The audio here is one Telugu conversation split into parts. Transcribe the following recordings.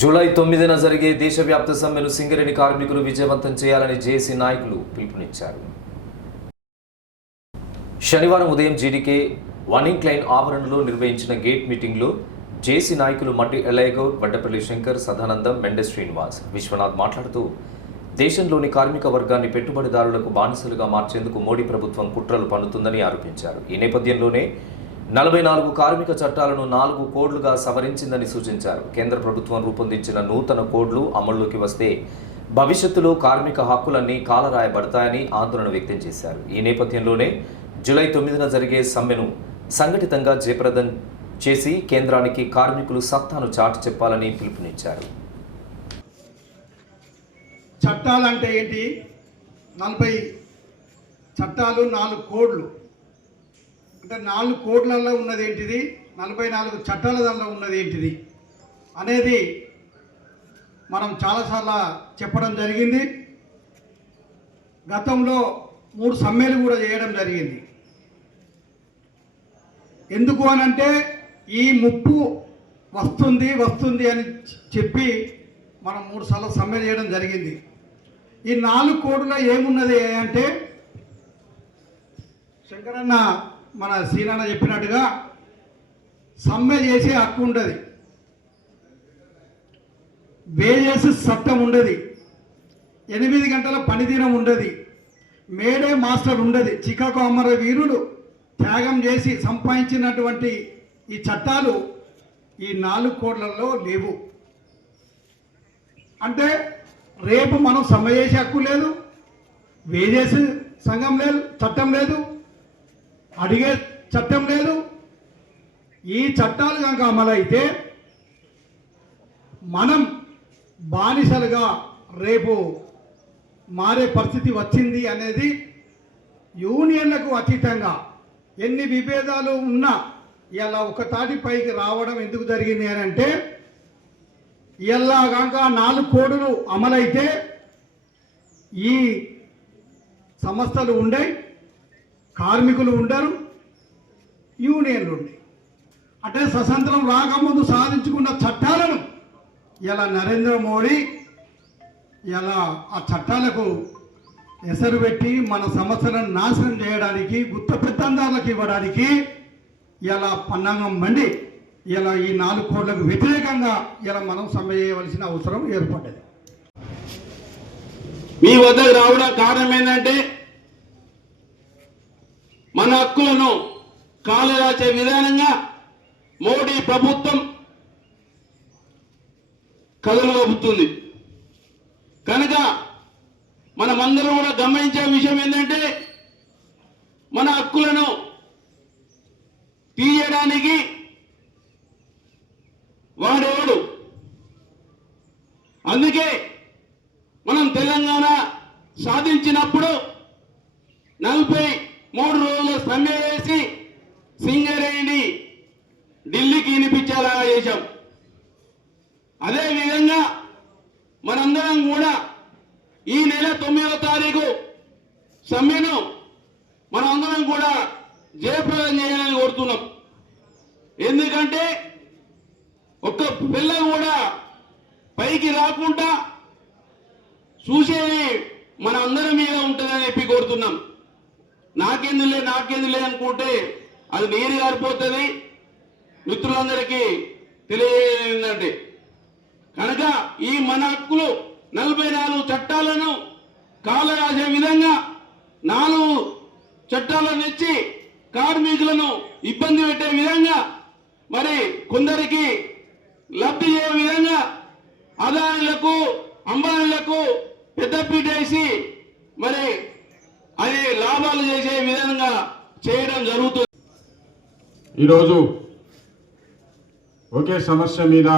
జూలై తొమ్మిదిన జరిగే దేశవ్యాప్త సమ్మెను సింగరేణి కార్మికులు విజయవంతం చేయాలని జేసీ నాయకులు పిలుపునిచ్చారు. శనివారం ఉదయం జీడీకే వనింగ్ క్లైన్ ఆవరణలో నిర్వహించిన గేట్ మీటింగ్లో జేసీ నాయకులు మట్టి ఎలయగౌడ్ వడ్డపల్లి శంకర్ సదానందం మెండె శ్రీనివాస్ విశ్వనాథ్ మాట్లాడుతూ దేశంలోని కార్మిక వర్గాన్ని పెట్టుబడిదారులకు బానిసలుగా మార్చేందుకు మోడీ ప్రభుత్వం కుట్రలు పన్నుతుందని ఆరోపించారు. ఈ నేపథ్యంలోనే నలభై నాలుగు కార్మిక చట్టాలను నాలుగు కోడ్లుగా సవరించిందని సూచించారు. కేంద్ర ప్రభుత్వం రూపొందించిన నూతన కోడ్లు అమల్లోకి వస్తే భవిష్యత్తులో కార్మిక హక్కులన్నీ కాలరాయబడతాయని ఆందోళన వ్యక్తం చేశారు. ఈ నేపథ్యంలోనే జూలై తొమ్మిదిన జరిగే సమ్మెను సంఘటితంగా జయప్రదం చేసి కేంద్రానికి కార్మికులు సత్తాను చాటి చెప్పాలని పిలుపునిచ్చారు. చట్టాలంటే ఏంటి? నలభై చట్టాలు నాలుగు కోడ్లు. అంటే నాలుగు కోట్లలో ఉన్నది ఏంటిది నలభై నాలుగు చట్టాల దానిలో ఉన్నది ఏంటిది అనేది మనం చాలాసార్లు చెప్పడం జరిగింది. గతంలో మూడు సమ్మెలు కూడా చేయడం జరిగింది. ఎందుకు అనంటే ఈ ముప్పు వస్తుంది వస్తుంది అని చెప్పి మనం మూడు సార్లు సమ్మె చేయడం జరిగింది. ఈ నాలుగు కోట్ల ఏమున్నది అంటే శంకరన్న మన సీనన్న చెప్పినట్టుగా సమ్మె చేసే హక్కు ఉండదు. వేజెస్ చట్టం ఉండదు. ఎనిమిది గంటల పనిదినం ఉండదు. మేడే మాస్టర్ ఉండదు. చికాకు అమర వీరుడు త్యాగం చేసి సంపాదించినటువంటి ఈ చట్టాలు ఈ నాలుగు కోట్లలో లేవు. అంటే రేపు మనం సమ్మె చేసే హక్కు లేదు. వేజెస్ సంఘం లేదు చట్టం లేదు. అడిగే చట్టం లేదు. ఈ చట్టాలు కనుక అమలైతే మనం బానిసలుగా రేపు మారే పరిస్థితి వచ్చింది అనేది యూనియన్లకు అతీతంగా ఎన్ని విభేదాలు ఉన్నా ఇలా ఒక తాటి పైకి రావడం ఎందుకు జరిగింది అని అంటే ఇలా కాక నాలుగు కోడులు అమలైతే ఈ సంస్థలు ఉండే కార్మికులు ఉండరు యూనియన్లు ఉండే. అంటే స్వతంత్రం రాకముందు సాధించుకున్న చట్టాలను ఇలా నరేంద్ర మోడీ ఇలా ఆ చట్టాలకు ఎసరు పెట్టి మన సమస్యలను నాశనం చేయడానికి గుత్త పెత్తందారులకు ఇవ్వడానికి ఇలా పన్నంగం మండి ఇలా ఈ నాలుగు కోట్లకు వ్యతిరేకంగా ఇలా మనం సమ్మె చేయవలసిన అవసరం ఏర్పడ్డది. మీ వద్దకు రావడం కారణం ఏంటంటే మన హక్కులను కాలరాచే విధానంగా మోడీ ప్రభుత్వం కదలగొప్పుతుంది కనుక మనమందరం కూడా గమనించే విషయం ఏంటంటే మన హక్కులను తీయడానికి వాడేవాడు. అందుకే మనం తెలంగాణ సాధించినప్పుడు నలభై మూడు రోజులు సమ్మె వేసి సింగరేణి ఢిల్లీకి వినిపించేలాగా చేశాం అదే విధంగా మనందరం కూడా ఈ నెల తొమ్మిదవ తారీఖు సమ్మెను మనమందరం కూడా జయప్రదం చేయాలని కోరుతున్నాం. ఎందుకంటే ఒక్క పిల్ల కూడా పైకి రాకుండా చూసేది మన అందరి మీద ఉంటుందని చెప్పి కోరుతున్నాం. నాకెందులే నాకెందులే అనుకుంటే అది నీరు గారిపోతుంది మిత్రులందరికీ తెలియజేయండి కనుక ఈ మన హక్కులు నలభై నాలుగు చట్టాలను కాలరాసే విధంగా నాలుగు చట్టాలను ఇచ్చి కార్మికులను ఇబ్బంది పెట్టే విధంగా మరి కొందరికి లబ్ధి చేయ విధంగా అదానులకు అంబానీలకు పెద్దపీట వేసి మరి అది లాభాలు చేసే విధంగా చేయడం జరుగుతుంది. ఈరోజు ఒకే సమస్య మీద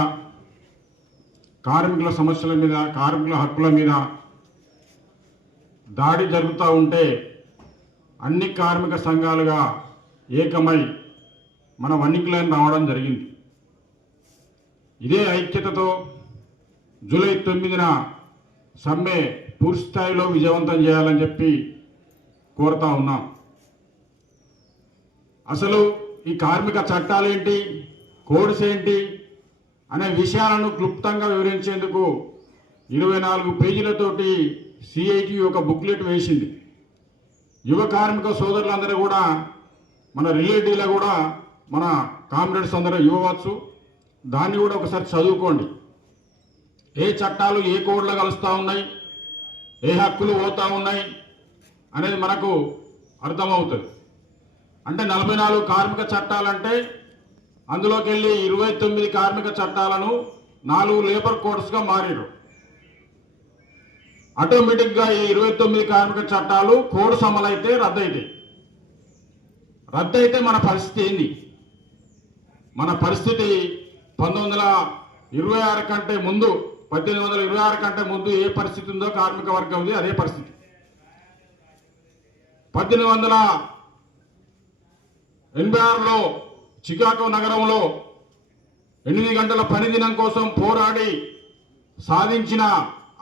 కార్మికుల సమస్యల మీద కార్మికుల హక్కుల మీద దాడి జరుగుతూ ఉంటే అన్ని కార్మిక సంఘాలుగా ఏకమై మన వన్నికలను రావడం జరిగింది. ఇదే ఐక్యతతో జూలై తొమ్మిదిన సమ్మె పూర్తిస్థాయిలో విజయవంతం చేయాలని చెప్పి కోరుతా ఉన్నాం. అసలు ఈ కార్మిక చట్టాలేంటి కోడ్స్ ఏంటి? అనే విషయాలను క్లుప్తంగా వివరించేందుకు ఇరవై నాలుగు పేజీలతోటి సిఐటి ఒక బుక్లెట్ వేసింది. యువ కార్మిక సోదరులందరూ కూడా మన రిలేటివ్లో కూడా మన కామ్రేడ్స్ అందరూ ఇవ్వవచ్చు దాన్ని కూడా ఒకసారి చదువుకోండి. ఏ చట్టాలు ఏ కోడ్లో కలుస్తూ ఉన్నాయి ఏ హక్కులు పోతా ఉన్నాయి అనేది మనకు అర్థమవుతుంది. అంటే నలభై నాలుగు కార్మిక చట్టాలంటే అందులోకి వెళ్ళి ఇరవై తొమ్మిది కార్మిక చట్టాలను నాలుగు లేబర్ కోడ్స్గా మారారు ఆటోమేటిక్గా ఈ ఇరవై తొమ్మిది కార్మిక చట్టాలు కోడ్స్ అమలైతే రద్దయితాయి. రద్దయితే మన పరిస్థితి ఏంది? మన పరిస్థితి పంతొమ్మిది వందల ఇరవై ఆరు కంటే ముందు పద్దెనిమిది వందల ఇరవై ఆరు కంటే ముందు ఏ పరిస్థితి ఉందో కార్మిక వర్గం ఉంది అదే పరిస్థితి. పద్దెనిమిది వందల ఎనభై ఆరులో చికాగో నగరంలో ఎనిమిది గంటల పని దినం కోసం పోరాడి సాధించిన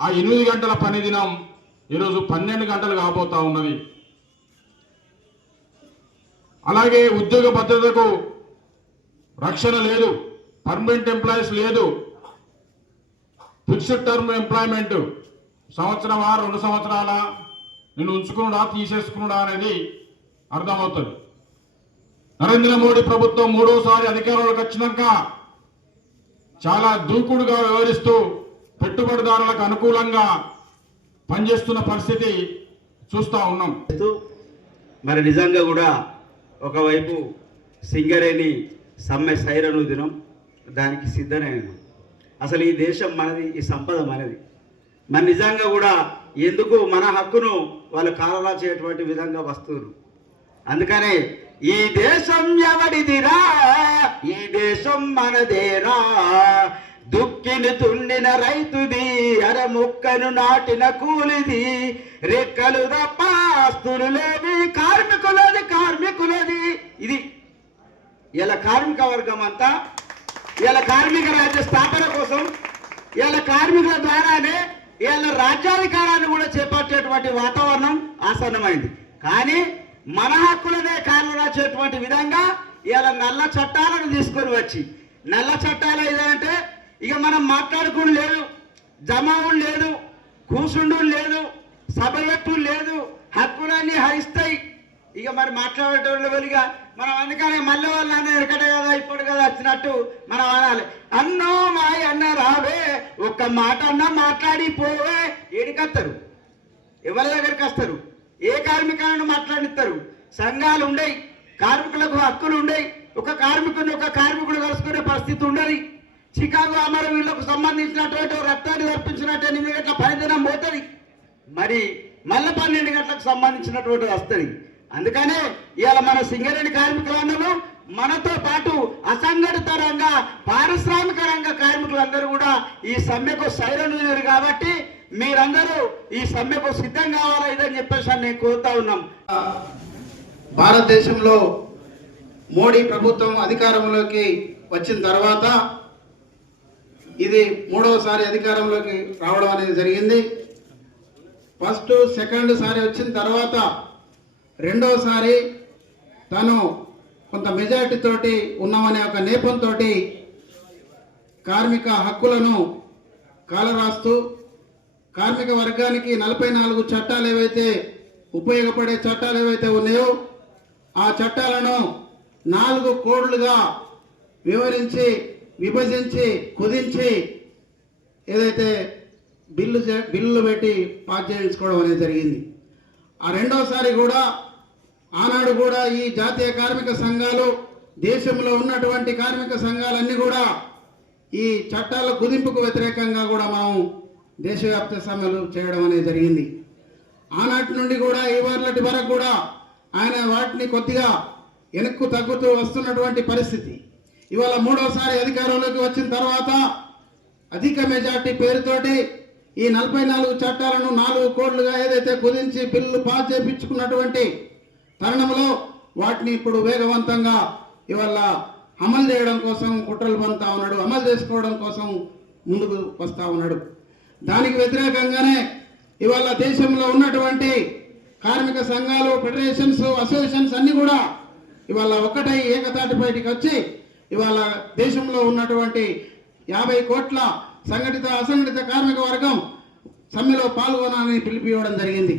ఆ ఎనిమిది గంటల పని దినం ఈరోజు పన్నెండు గంటలు కాబోతా ఉన్నది. అలాగే ఉద్యోగ భద్రతకు రక్షణ లేదు పర్మనెంట్ ఎంప్లాయీస్ లేదు ఫిక్స్డ్ టర్మ్ ఎంప్లాయ్మెంట్ సంవత్సరమా రెండు సంవత్సరాల నేను ఉంచుకున్నాడా తీసేసుకున్నాడా అనేది అర్థమవుతుంది. నరేంద్ర మోడీ ప్రభుత్వం మూడోసారి అధికారంలోకి వచ్చినాక చాలా దూకుడుగా వ్యవహరిస్తూ పెట్టుబడిదారులకు అనుకూలంగా పనిచేస్తున్న పరిస్థితి చూస్తూ ఉన్నాం. మరి నిజంగా కూడా ఒకవైపు సింగరేణి సమ్మె సైరను దినం దానికి సిద్ధమైన అసలు ఈ దేశం మనది ఈ సంపద మనది. మరి నిజంగా కూడా ఎందుకు మన హక్కును వాళ్ళు కాలరాచేటువంటి విధంగా వస్తున్నారు. అందుకనే ఈ దేశం ఎవడిదిరా? ఈ దేశం మనదేరా? దుక్కిని తుండిన రైతుది అర ముక్కను నాటిన కూలిది రెక్కలు తప్ప ఆస్తులు లేవి కార్మికులది కార్మికులది. ఇది ఇలా కార్మిక వర్గం అంతా. ఇలా కార్మిక రాజ్య స్థాపన కోసం ఇలా కార్మికుల ద్వారానే ఇలా రాజ్యాధికారాన్ని కూడా చేపట్టేటువంటి వాతావరణం ఆసన్నమైంది. కానీ మన హక్కులనే కారణరాచేటువంటి విధంగా ఇలా నల్ల చట్టాలను తీసుకొని వచ్చి నల్ల చట్టాలు ఏదంటే ఇక మనం మాట్లాడుకుని లేదు జమావుడు లేదు కూసుండు లేదు సభలట్టు లేదు హక్కులన్నీ హరిస్తాయి. ఇక మరి మాట్లాడేటోళ్ళు వెలుగా మనం అందుకనే మళ్ళీ వాళ్ళు అన్న ఎరకట కదా ఇప్పుడు కదా వచ్చినట్టు మనం అనాలి. అన్నో మాయ అన్న రావే ఒక్క మాట అన్నా మాట్లాడి పోవే ఏడికత్తారు ఎవరి దగ్గరికి వస్తారు? ఏ కార్మికులను మాట్లాడిస్తారు? సంఘాలు ఉండయి కార్మికులకు హక్కులు ఉండయి ఒక కార్మికుని ఒక కార్మికుడు కలుసుకునే పరిస్థితి ఉండదు. చికాగో అమరవీరులకు సంబంధించినటువంటి రక్తాన్ని తప్పించినట్టు ఎనిమిది గంటల పనిదినం పోతుంది. మరి మళ్ళీ పన్నెండు గంటలకు సంబంధించినటువంటి వస్తుంది. అందుకనే ఇవాళ మన సింగరేణి కార్మికులందరూ మనతో పాటు అసంఘటిత రంగ పారిశ్రామిక రంగ కార్మికులందరూ కూడా ఈ సమ్మెకు సైరన్ కాబట్టి మీరందరూ ఈ సమ్మెకు సిద్ధం కావాలా ఇదని చెప్పేసి అని నేను కోరుతా ఉన్నాం. భారతదేశంలో మోడీ ప్రభుత్వం అధికారంలోకి వచ్చిన తర్వాత ఇది మూడవసారి అధికారంలోకి రావడం అనేది జరిగింది. ఫస్ట్ సెకండ్ సారి వచ్చిన తర్వాత రెండవసారి తను కొంత మెజారిటీతోటి ఉన్నామనే ఒక నేపంతో కార్మిక హక్కులను కాలరాస్తూ కార్మిక వర్గానికి నలభై నాలుగు చట్టాలు ఏవైతే ఉపయోగపడే చట్టాలు ఏవైతే ఉన్నాయో ఆ చట్టాలను నాలుగు కోడ్లుగా వివరించి విభజించి కుదించి ఏదైతే బిల్లు చే- బిల్లులు పెట్టి పాస్ చేయించుకోవడం అనేది జరిగింది. ఆ రెండోసారి కూడా ఆనాడు కూడా ఈ జాతీయ కార్మిక సంఘాలు దేశంలో ఉన్నటువంటి కార్మిక సంఘాలన్నీ కూడా ఈ చట్టాల కుదింపుకు వ్యతిరేకంగా కూడా మనం దేశవ్యాప్త సమ్మెలు చేయడం అనేది జరిగింది. ఆనాటి నుండి కూడా ఈ వారి వరకు కూడా ఆయన వాటిని కొద్దిగా వెనక్కు తగ్గుతూ వస్తున్నటువంటి పరిస్థితి. ఇవాళ మూడోసారి అధికారంలోకి వచ్చిన తర్వాత అధిక మెజార్టీ పేరుతోటి ఈ నలభై నాలుగు చట్టాలను నాలుగు కోట్లుగా ఏదైతే కుదించి బిల్లు పాస్ చేయించుకున్నటువంటి తరుణంలో వాటిని ఇప్పుడు వేగవంతంగా ఇవాళ అమలు చేయడం కోసం కుట్రలు పంతా ఉన్నాడు అమలు చేసుకోవడం కోసం ముందుకు వస్తూ ఉన్నాడు. దానికి వ్యతిరేకంగానే ఇవాళ దేశంలో ఉన్నటువంటి కార్మిక సంఘాలు ఫెడరేషన్స్ అసోసియేషన్స్ అన్నీ కూడా ఇవాళ ఒక్కటై ఏకతాటి బయటికి వచ్చి ఇవాళ దేశంలో ఉన్నటువంటి యాభై కోట్ల సంఘటిత అసంఘటిత కార్మిక వర్గం సమ్మెలో పాల్గొనాలని పిలిపివ్వడం జరిగింది.